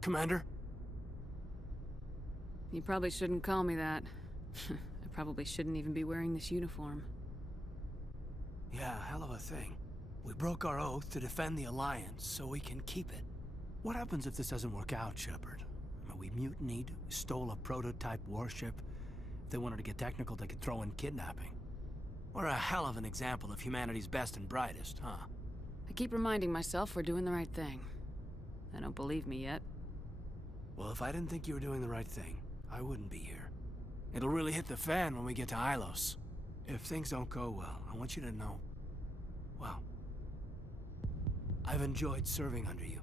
Commander? You probably shouldn't call me that. I probably shouldn't even be wearing this uniform. Yeah, hell of a thing. We broke our oath to defend the Alliance, so we can keep it. What happens if this doesn't work out, Shepard? I mean, we mutinied, we stole a prototype warship. If they wanted to get technical, they could throw in kidnapping. We're a hell of an example of humanity's best and brightest, huh? I keep reminding myself we're doing the right thing. They don't believe me yet. Well, if I didn't think you were doing the right thing, I wouldn't be here. It'll really hit the fan when we get to Ilos. If things don't go well, I want you to know, well, I've enjoyed serving under you.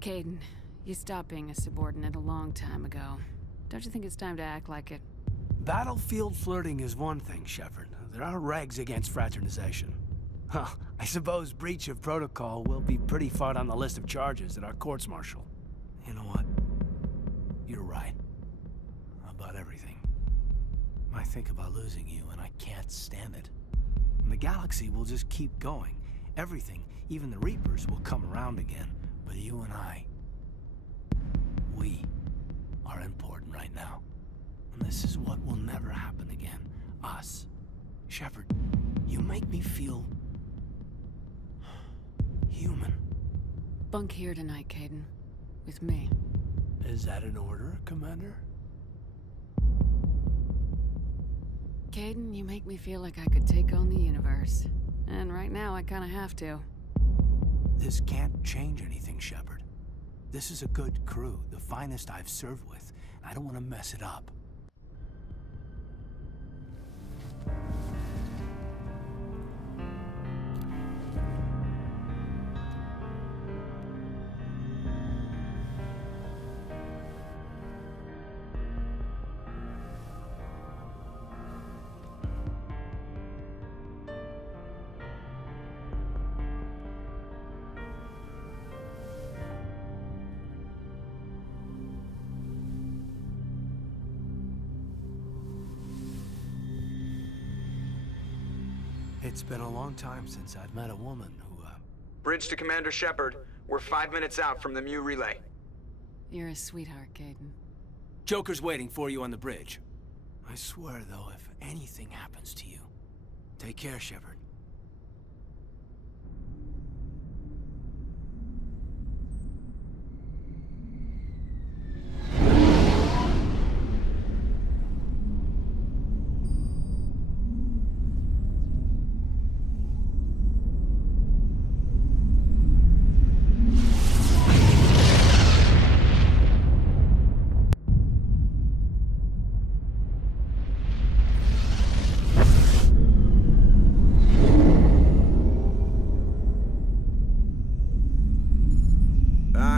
Caden, you stopped being a subordinate a long time ago. Don't you think it's time to act like it? Battlefield flirting is one thing, Shepard. There are regs against fraternization. Huh, I suppose breach of protocol will be pretty far on the list of charges at our courts-martial. You know what? You're right. About everything. I think about losing you, and I can't stand it. And the galaxy will just keep going. Everything, even the Reapers, will come around again. But you and I, we are important right now. And this is what will never happen again. Us. Shepard, you make me feel human. Bunk here tonight, Caden. With me. Is that an order, Commander? Caden, you make me feel like I could take on the universe. And right now, I kinda have to. This can't change anything, Shepard. This is a good crew, the finest I've served with. I don't want to mess it up. It's been a long time since I've met a woman who, Bridge to Commander Shepard. We're 5 minutes out from the Mu relay. You're a sweetheart, Caden. Joker's waiting for you on the bridge. I swear, though, if anything happens to you, take care, Shepard.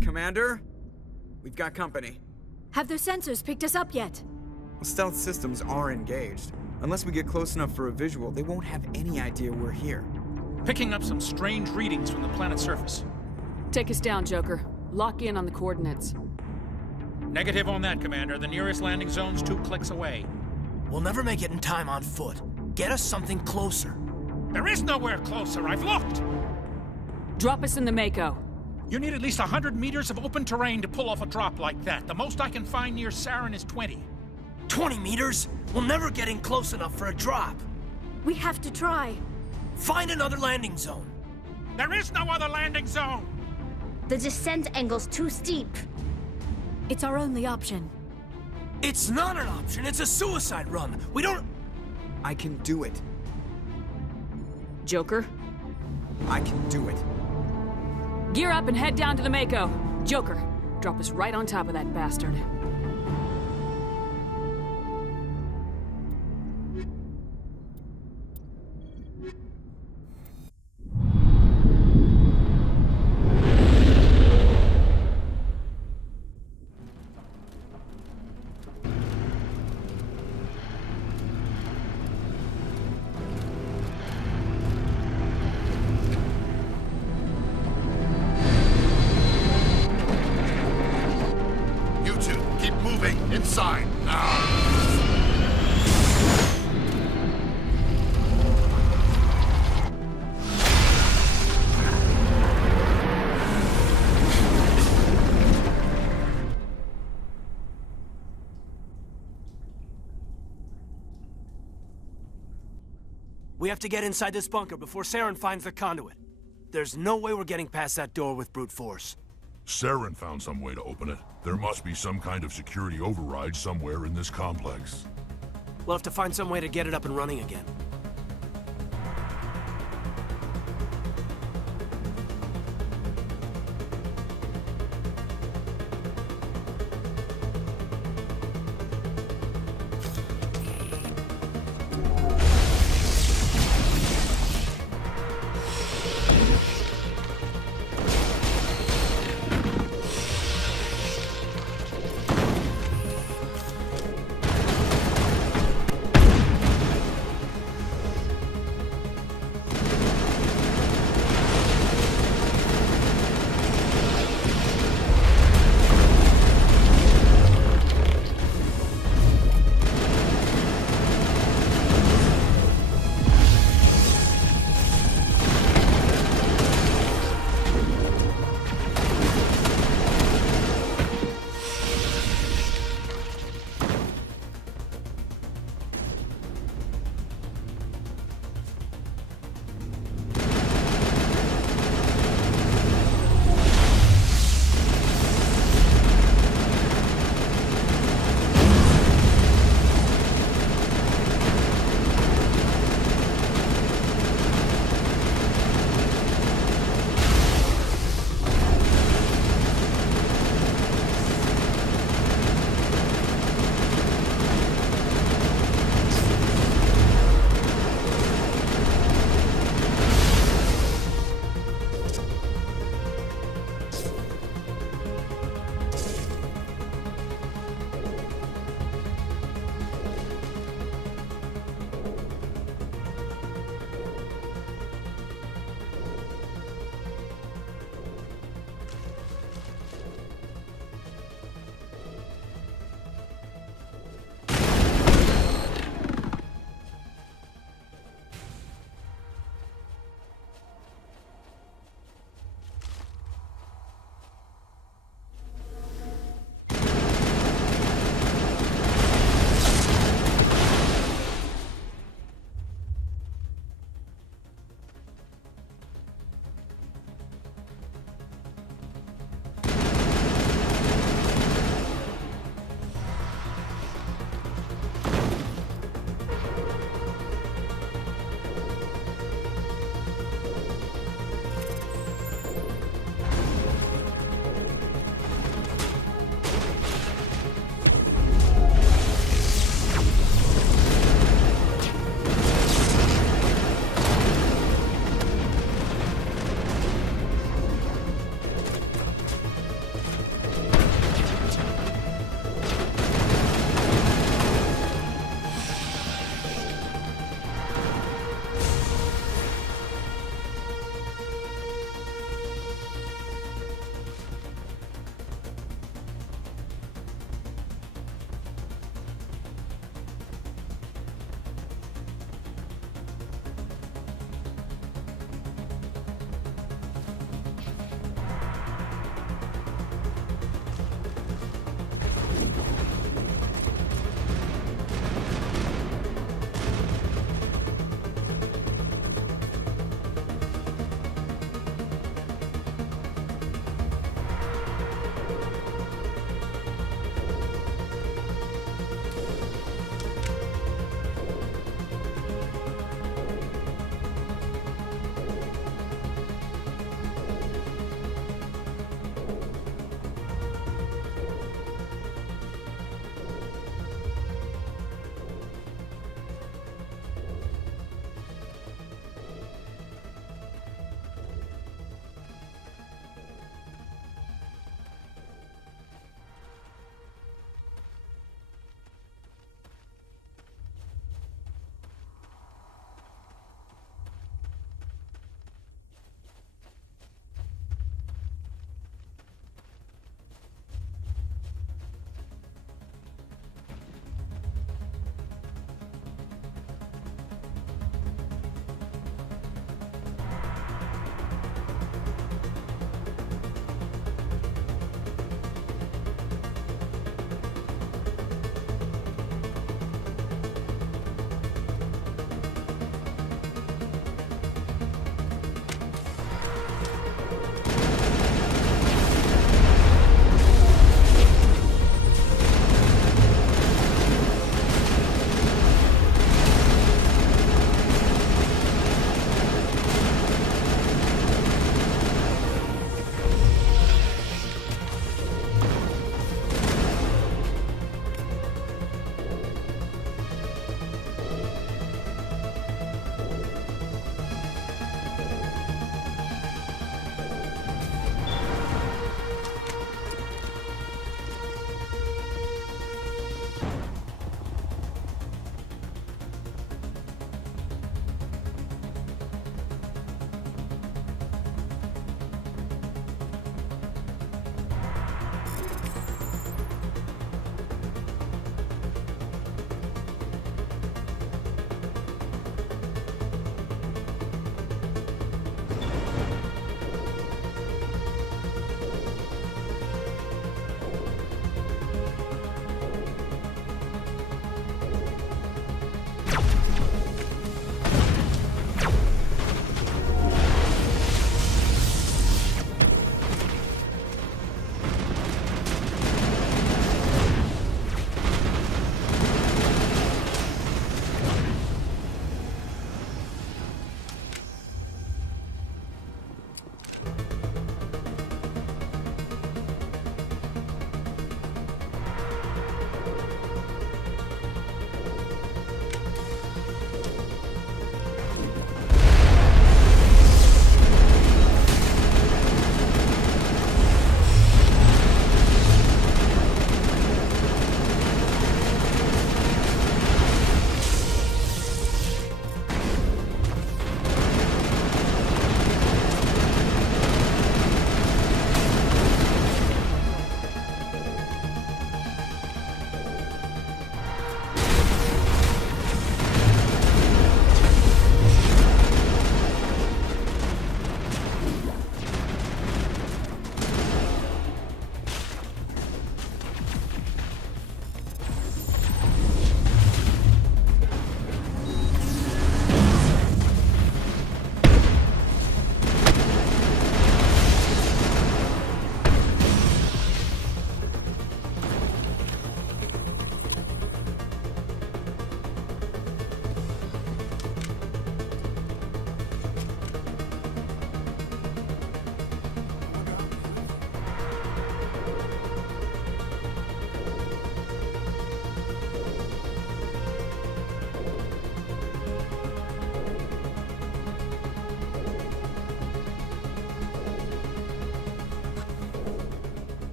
Commander? We've got company. Have their sensors picked us up yet? Stealth systems are engaged. Unless we get close enough for a visual, they won't have any idea we're here. Picking up some strange readings from the planet's surface. Take us down, Joker. Lock in on the coordinates. Negative on that, Commander. The nearest landing zone's 2 clicks away. We'll never make it in time on foot. Get us something closer. There is nowhere closer. I've looked. Drop us in the Mako. You need at least 100 meters of open terrain to pull off a drop like that. The most I can find near Saren is 20. 20 meters? We'll never get in close enough for a drop. We have to try. Find another landing zone. There is no other landing zone! The descent angle's too steep. It's our only option. It's not an option. It's a suicide run. We don't... I can do it. Joker, I can do it. gear up and head down to the Mako. Joker, drop us right on top of that bastard. inside, now! We have to get inside this bunker before Saren finds the conduit. There's no way we're getting past that door with brute force. Saren found some way to open it. There must be some kind of security override somewhere in this complex. We'll have to find some way to get it up and running again.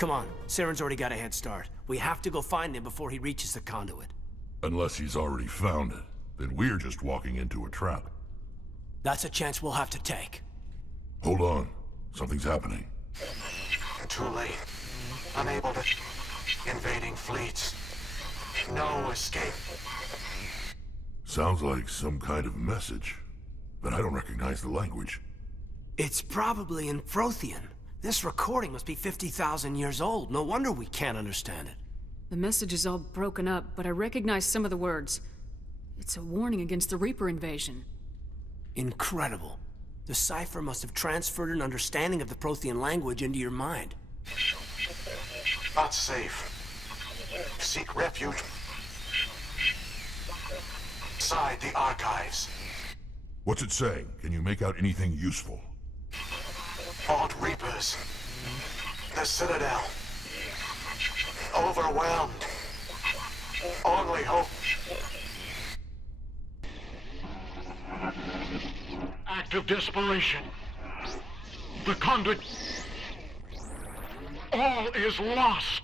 Come on, Saren's already got a head start. We have to go find him before he reaches the conduit. Unless he's already found it, then we're just walking into a trap. That's a chance we'll have to take. Hold on. Something's happening. Too late. Unable to... Invading fleets. No escape. Sounds like some kind of message, but I don't recognize the language. It's probably in Prothean. This recording must be 50,000 years old. No wonder we can't understand it. The message is all broken up, but I recognize some of the words. It's a warning against the Reaper invasion. Incredible. The cipher must have transferred an understanding of the Prothean language into your mind. Not safe. Seek refuge. Inside the archives. What's it saying? Can you make out anything useful? Fought Reapers. The Citadel. Overwhelmed. Only hope. Act of desperation. The Conduit. All is lost.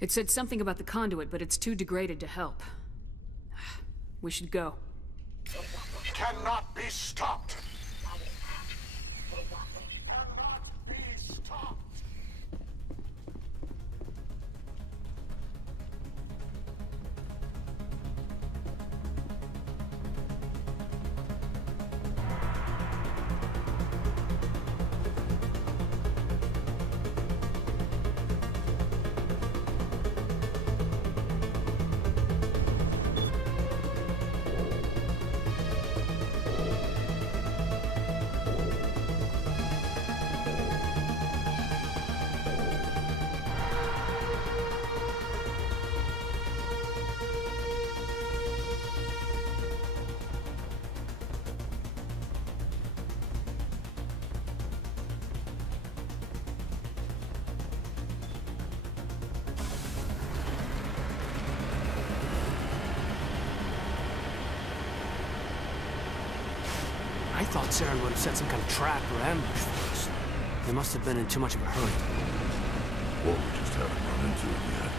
It said something about the conduit, but it's too degraded to help. We should go. Cannot be stopped. Cannot be stopped. I thought Saren would have set some kind of trap or ambush for us. They must have been in too much of a hurry. Or we just haven't run into it yet.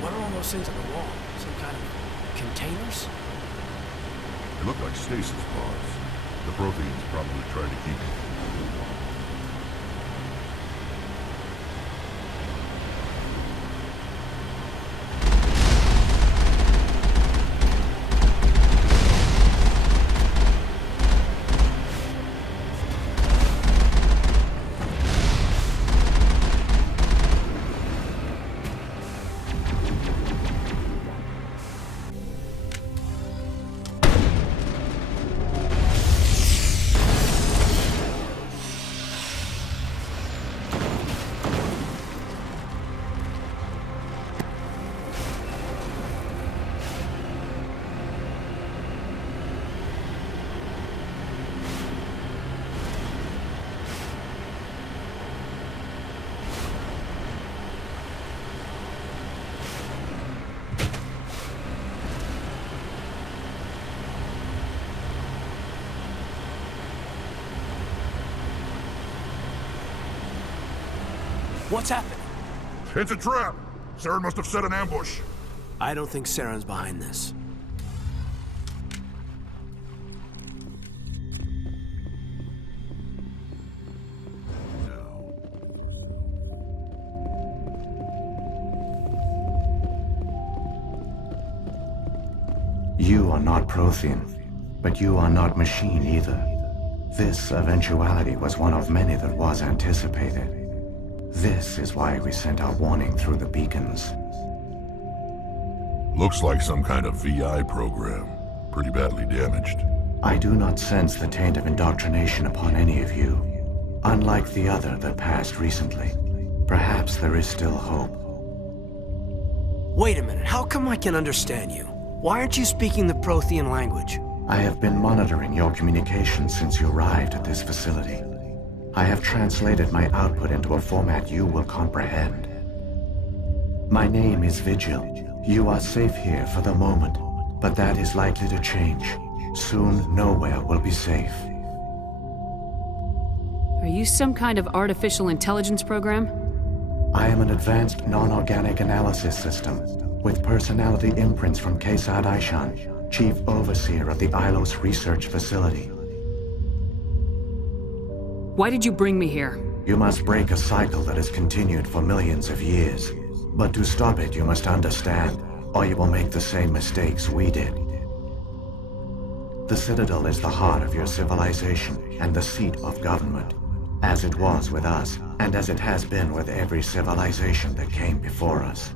What are all those things on the wall? Some kind of containers? They look like stasis pods. The Protheans probably trying to keep them. What's happening? It's a trap! Saren must have set an ambush. I don't think Saren's behind this. You are not Prothean, but you are not machine either. This eventuality was one of many that was anticipated. This is why we sent our warning through the beacons. Looks like some kind of VI program. Pretty badly damaged. I do not sense the taint of indoctrination upon any of you. Unlike the other that passed recently. Perhaps there is still hope. Wait a minute, how come I can understand you? Why aren't you speaking the Prothean language? I have been monitoring your communications since you arrived at this facility. I have translated my output into a format you will comprehend. My name is Vigil. You are safe here for the moment, but that is likely to change. Soon, nowhere will be safe. Are you some kind of artificial intelligence program? I am an advanced non-organic analysis system, with personality imprints from Kesad Aishan, Chief Overseer of the Ilos Research Facility. Why did you bring me here? You must break a cycle that has continued for millions of years. But to stop it, you must understand, or you will make the same mistakes we did. The Citadel is the heart of your civilization and the seat of government, as it was with us, and as it has been with every civilization that came before us.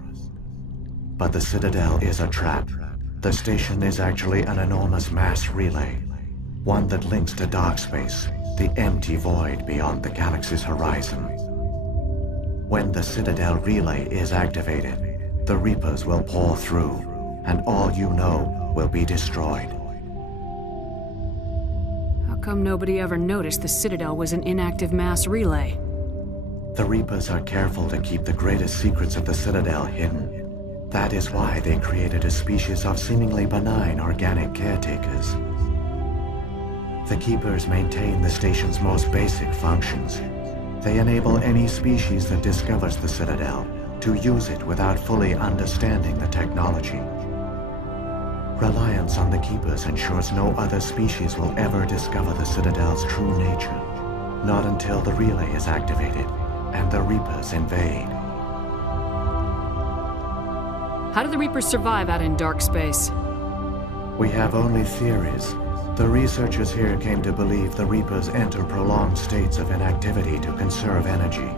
But the Citadel is a trap. The station is actually an enormous mass relay, one that links to dark space, the empty void beyond the galaxy's horizon. When the Citadel relay is activated, the Reapers will pour through, and all you know will be destroyed. How come nobody ever noticed the Citadel was an inactive mass relay? The Reapers are careful to keep the greatest secrets of the Citadel hidden. That is why they created a species of seemingly benign organic caretakers. The Keepers maintain the station's most basic functions. They enable any species that discovers the Citadel to use it without fully understanding the technology. Reliance on the Keepers ensures no other species will ever discover the Citadel's true nature. Not until the relay is activated and the Reapers invade. How do the Reapers survive out in dark space? We have only theories. The researchers here came to believe the Reapers enter prolonged states of inactivity to conserve energy.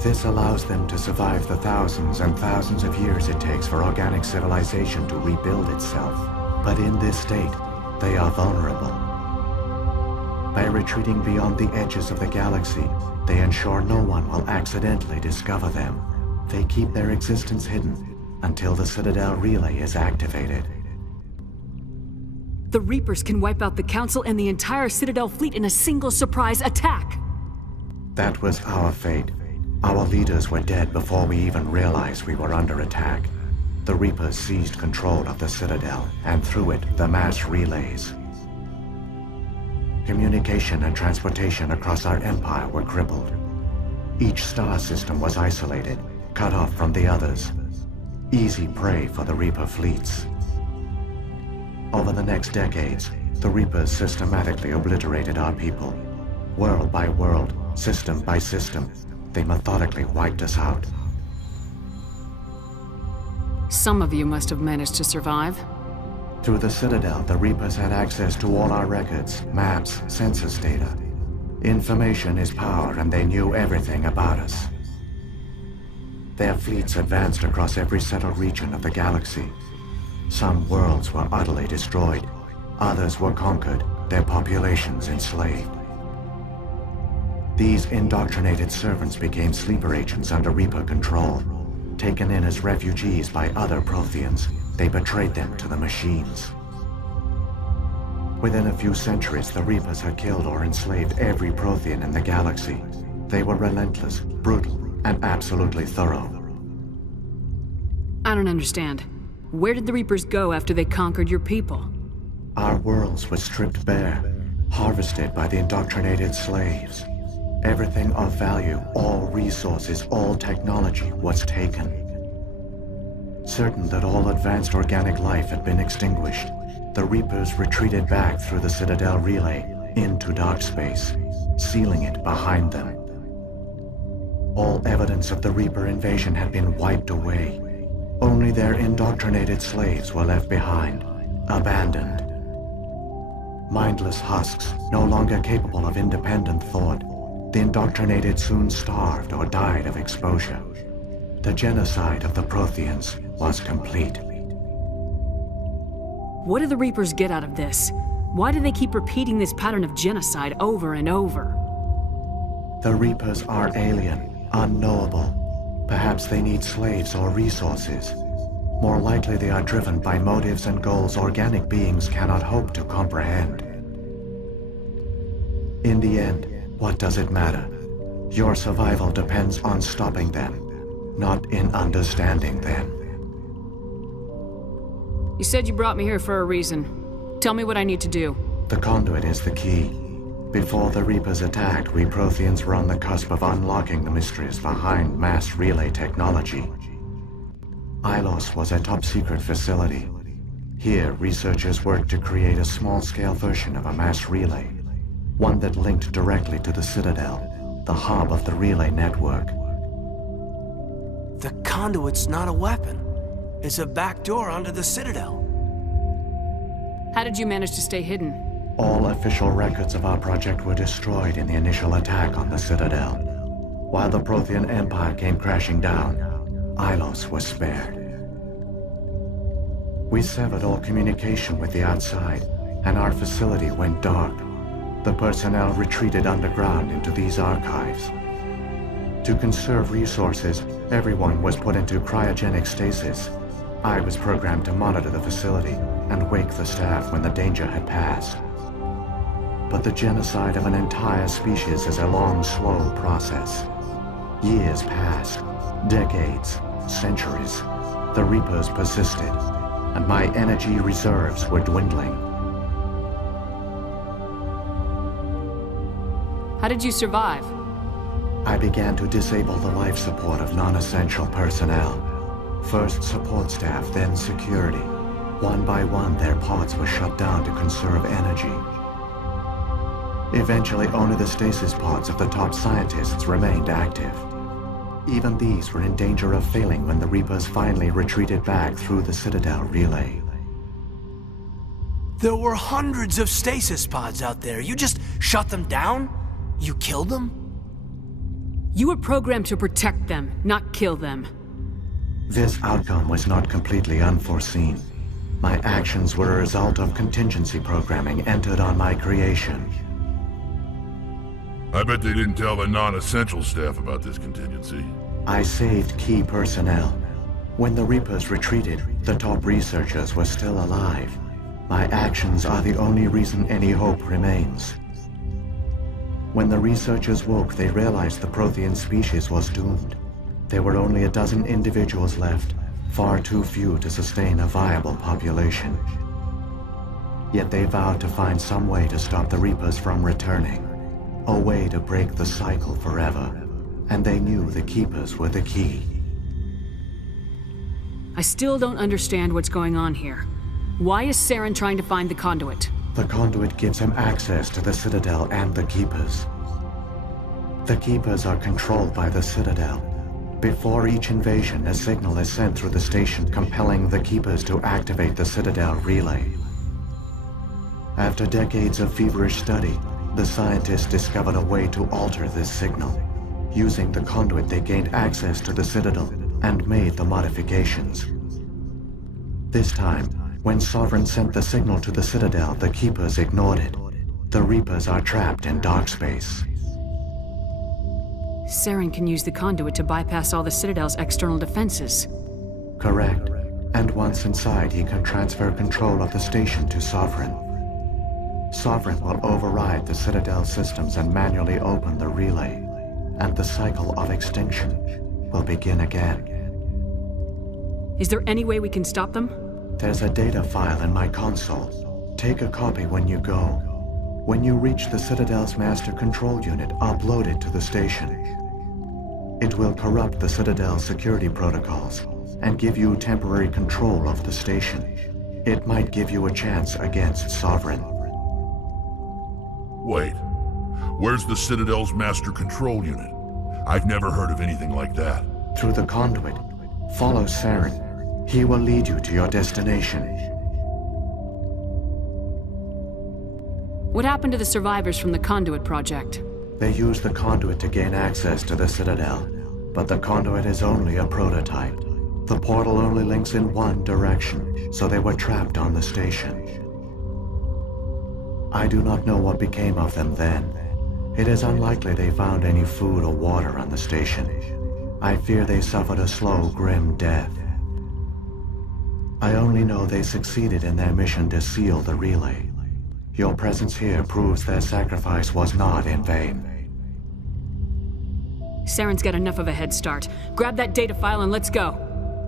This allows them to survive the thousands and thousands of years it takes for organic civilization to rebuild itself. But in this state, they are vulnerable. By retreating beyond the edges of the galaxy, they ensure no one will accidentally discover them. They keep their existence hidden until the Citadel relay is activated. The Reapers can wipe out the Council and the entire Citadel fleet in a single surprise attack! That was our fate. Our leaders were dead before we even realized we were under attack. The Reapers seized control of the Citadel, and through it, the mass relays. Communication and transportation across our empire were crippled. Each star system was isolated, cut off from the others. Easy prey for the Reaper fleets. Over the next decades, the Reapers systematically obliterated our people. World by world, system by system, they methodically wiped us out. Some of you must have managed to survive. Through the Citadel, the Reapers had access to all our records, maps, census data. Information is power, and they knew everything about us. Their fleets advanced across every settled region of the galaxy. Some worlds were utterly destroyed. Others were conquered, their populations enslaved. These indoctrinated servants became sleeper agents under Reaper control. Taken in as refugees by other Protheans, they betrayed them to the machines. Within a few centuries, the Reapers had killed or enslaved every Prothean in the galaxy. They were relentless, brutal, and absolutely thorough. I don't understand. Where did the Reapers go after they conquered your people? Our worlds were stripped bare, harvested by the indoctrinated slaves. Everything of value, all resources, all technology was taken. Certain that all advanced organic life had been extinguished, the Reapers retreated back through the Citadel relay into dark space, sealing it behind them. All evidence of the Reaper invasion had been wiped away. Only their indoctrinated slaves were left behind, abandoned. Mindless husks, no longer capable of independent thought, the indoctrinated soon starved or died of exposure. The genocide of the Protheans was complete. What do the Reapers get out of this? Why do they keep repeating this pattern of genocide over and over? The Reapers are alien, unknowable. Perhaps they need slaves or resources. More likely they are driven by motives and goals organic beings cannot hope to comprehend. In the end, what does it matter? Your survival depends on stopping them, not in understanding them. You said you brought me here for a reason. Tell me what I need to do. The Conduit is the key. Before the Reapers attacked, we Protheans were on the cusp of unlocking the mysteries behind mass relay technology. Ilos was a top-secret facility. Here, researchers worked to create a small-scale version of a mass relay, one that linked directly to the Citadel, the hub of the relay network. The Conduit's not a weapon. It's a backdoor onto the Citadel. How did you manage to stay hidden? All official records of our project were destroyed in the initial attack on the Citadel. While the Prothean Empire came crashing down, Ilos was spared. We severed all communication with the outside, and our facility went dark. The personnel retreated underground into these archives. To conserve resources, everyone was put into cryogenic stasis. I was programmed to monitor the facility and wake the staff when the danger had passed. But the genocide of an entire species is a long, slow process. Years passed, decades, centuries. The Reapers persisted, and my energy reserves were dwindling. How did you survive? I began to disable the life support of non-essential personnel. First support staff, then security. One by one, their pods were shut down to conserve energy. Eventually, only the stasis pods of the top scientists remained active. Even these were in danger of failing when the Reapers finally retreated back through the Citadel relay. There were hundreds of stasis pods out there. You just shut them down? You killed them? You were programmed to protect them, not kill them. This outcome was not completely unforeseen. My actions were a result of contingency programming entered on my creation. I bet they didn't tell the non-essential staff about this contingency. I saved key personnel. When the Reapers retreated, the top researchers were still alive. My actions are the only reason any hope remains. When the researchers woke, they realized the Prothean species was doomed. There were only a dozen individuals left, far too few to sustain a viable population. Yet they vowed to find some way to stop the Reapers from returning. A way to break the cycle forever. And they knew the Keepers were the key. I still don't understand what's going on here. Why is Saren trying to find the Conduit? The Conduit gives him access to the Citadel and the Keepers. The Keepers are controlled by the Citadel. Before each invasion, a signal is sent through the station compelling the Keepers to activate the Citadel relay. After decades of feverish study, the scientists discovered a way to alter this signal. Using the Conduit, they gained access to the Citadel and made the modifications. This time, when Sovereign sent the signal to the Citadel, the Keepers ignored it. The Reapers are trapped in dark space. Saren can use the Conduit to bypass all the Citadel's external defenses. Correct. And once inside, he can transfer control of the station to Sovereign. Sovereign will override the Citadel systems and manually open the relay, and the cycle of extinction will begin again. Is there any way we can stop them? There's a data file in my console. Take a copy when you go. When you reach the Citadel's master control unit, upload it to the station. It will corrupt the Citadel's security protocols and give you temporary control of the station. It might give you a chance against Sovereign. Wait, where's the Citadel's master control unit? I've never heard of anything like that. Through the Conduit. Follow Saren. He will lead you to your destination. What happened to the survivors from the Conduit project? They used the Conduit to gain access to the Citadel, but the Conduit is only a prototype. The portal only links in one direction, so they were trapped on the station. I do not know what became of them then. It is unlikely they found any food or water on the station. I fear they suffered a slow, grim death. I only know they succeeded in their mission to seal the relay. Your presence here proves their sacrifice was not in vain. Saren's got enough of a head start. Grab that data file and let's go.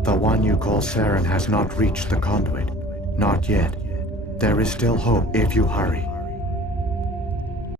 The one you call Saren has not reached the Conduit. Not yet. There is still hope if you hurry.